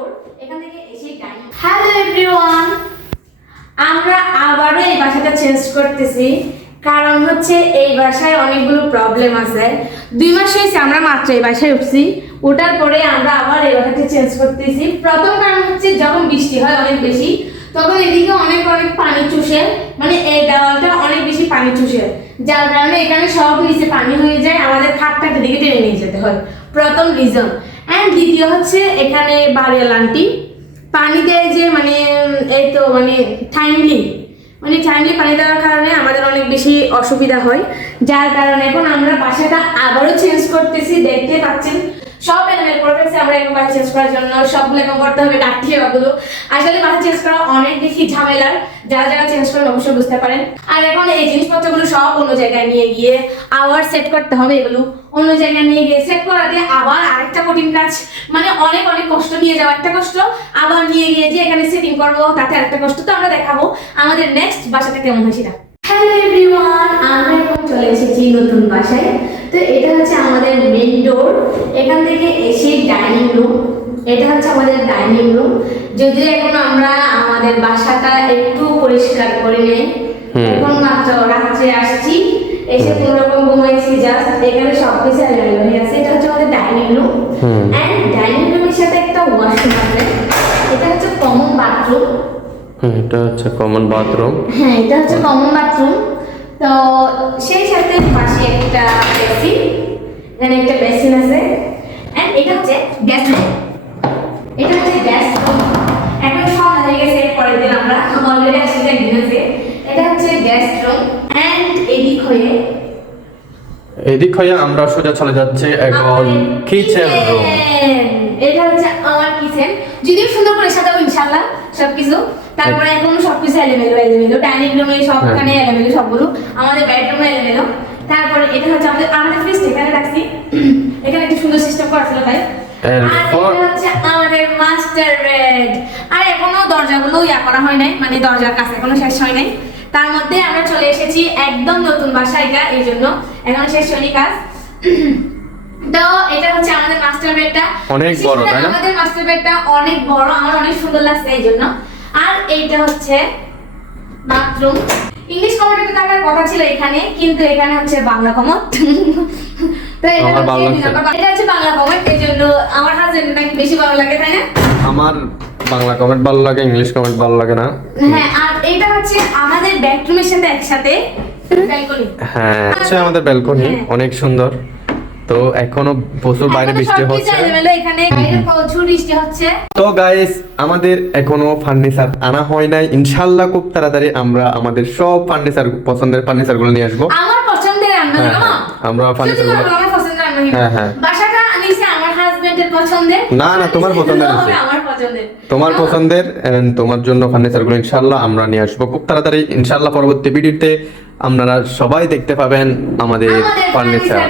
ডোর, এখান থেকে এসে ডাইনিং। হ্যালো এভরিওয়ান, আমরা আবারও এই বাসাটা চেঞ্জ করতেছি, কারণ হচ্ছে এই বাসায় অনেকগুলো প্রবলেম আছে। 2 মাস হয়েছে আমরা মাত্র এই বাসায় উঠছি, ওঠার পরে আমরা আবার এই বাসাটা চেঞ্জ করতেছি। প্রথম কারণ হচ্ছে যখন বৃষ্টি হয় অনেক বেশি, তখন এদিকে অনেক পানি চুষে, মানে এই দেওয়ালটা অনেক বেশি পানি চুষে, যার কারণে এখানে সব নিচে পানি হয়ে যায়, আমাদের খাটটাকে দিকে টেনে নিয়ে যেতে হয়, প্রথম রিজন। অ্যান্ড দ্বিতীয় হচ্ছে এখানে বাড়িওয়ালা আন্টি পানি দেয় যে মানে এই তো মানে টাইমলি পানি দেওয়ার কারণে আমাদের অনেক বেশি অসুবিধা হয়, যার কারণে এখন আমরা বাসাটা আবারও চেঞ্জ করতেছি। দেখতে পাচ্ছেন সব এলিমেন্ট করে ফেলছে আমরা এখন বাসা চেঞ্জ করার জন্য, সবগুলো এখন করতে হবে ডাকিয়ে ওগুলো। আসলে বাসা চেঞ্জ করা অনেক বেশি ঝামেলার, যারা চেঞ্জ করেন অবশ্যই বুঝতে পারেন। আর এখন এই জিনিসপত্রগুলো সব অন্য জায়গায় নিয়ে গিয়ে আবার সেট করতে হবে, এগুলো অন্য জায়গায় নিয়ে গিয়ে সেট করা দিয়ে আবার আরেকটা কঠিন কাজ, মানে অনেক কষ্ট নিয়ে যাওয়া একটা কষ্ট, আবার নিয়ে গিয়ে যে এখানে সেটিং করবো তাতে আরেকটা কষ্ট। তো আমরা দেখাবো আমাদের নেক্সট বাসাটা কেমন হয় সেটা। হ্যালো এভরিওয়ান, আমরা এখন চলে এসেছি নতুন বাসায়। তো এটা হচ্ছে আমাদের মেইন ডোর, এখান থেকে এসে ডাইনিং রুম। এটা হচ্ছে আমাদের ডাইনিং রুম। যদিও এখন আমরা আমাদের বাসাটা একটু পরিষ্কার করে নেই, এখন মাত্র রাত্রে আসছি, এসে কোনো রকম ঘুমাইছি জাস্ট। এখানে সবকিছু অ্যাভেলেবল হয়ে আছে। এটা হচ্ছে আমাদের ডাইনিং রুম, এন্ড ডাইনিং রুমের সাথে একটা ওয়াশরুম আছে। এটা হচ্ছে কমন বাথরুম। এটা হচ্ছে কমন বাথরুম। হ্যাঁ, এটা হচ্ছে কমন বাথরুম। তো সেই সাথে পাশে একটা বেসিন, এখানে একটা বেসিন আছে। এন্ড এটা হচ্ছে গ্যাস রুম। এটা হচ্ছে গ্যাস রুম। এখন সব হয়ে গেছে, পরের দিন আমরা অলরেডি আসছে একদিন আছে। এটা হচ্ছে গ্যাস রুম। এন্ড এদিক হয়ে আমরা সোজা চলে যাচ্ছে এখন কিচেন রুম। এটা হচ্ছে আমার কিচেন, যদিও সুন্দর করে সাজাবো ইনশাআল্লাহ সবকিছু। তারপরে এখন সবকিছু এলোমেলো, ডাইনিং রুমে সবখানে এলোমেলো সবগুলো, আমাদের বেডরুমে এলোমেলো। তারপরে এটা হচ্ছে আমাদের ফ্রিজ এখানে রাখছি, এখানে একটা সুন্দর সিস্টেম করা ছিল তাই। আর এটা হচ্ছে আমাদের মাস্টার বেড। আর এখনো দরজাগুলো করা হয় নাই, মানে দরজার কাছে এখনো শেষ হয় নাই। তার মধ্যে আমরা চলে এসেছি একদম নতুন বাসা, এটা এই জন্য এখন শেষ হয়নি কাজ। তো এটা হচ্ছে আমাদের মাস্টার বেডটা, অনেক বড় তাই না? আমাদের মাস্টার বেডটা অনেক বড়, আমার অনেক সুন্দর লাগছে এই জন্য। আর এইটা হচ্ছে বাথরুম। ইংলিশ কমোডের থাকার কথা ছিল এখানে, কিন্তু এখানে হচ্ছে বাংলা কমোড। তো এটা হচ্ছে বাংলা কমোড, এই জন্য আমার হাজবেন্ড নাকি বেশি ভালো লাগে, তাই না? আমার বাংলা কমেন্ট ভালো লাগে, ইংলিশ কমেন্ট ভালো লাগে না। হ্যাঁ, আর এটা হচ্ছে আমাদের বেডরুমের সাথে একসাথে ব্যালকনি। হ্যাঁ, হচ্ছে আমাদের ব্যালকনি, অনেক সুন্দর। তো এখনো প্রচুর বাইরে বৃষ্টি হচ্ছে, এখানে বাইরে প্রচুর বৃষ্টি হচ্ছে। তো গাইস আমাদের এখনো ফার্নিচার আনা হয় নাই, ইনশাআল্লাহ খুব তাড়াতাড়ি আমরা আমাদের সব ফার্নিচার পছন্দের ফার্নিচার গুলো নিয়ে আসবো। আমার পছন্দের রান্না হলো, আমরা ফার্নিচার গুলো আমার পছন্দের রান্না হলো। হ্যাঁ বাসাটা আনিছে আমার হাজবেন্ডের পছন্দের। না তোমার পছন্দের আছে, আমার পছন্দের, তোমার পছন্দের, তোমার জন্য ফার্নিচার গুলো ইনশাআল্লাহ আমরা নিয়ে আসবো খুব তাড়াতাড়ি। ইনশাআল্লাহ পরবর্তী ভিডিওতে আপনারা সবাই দেখতে পাবেন আমাদের ফার্নিচার।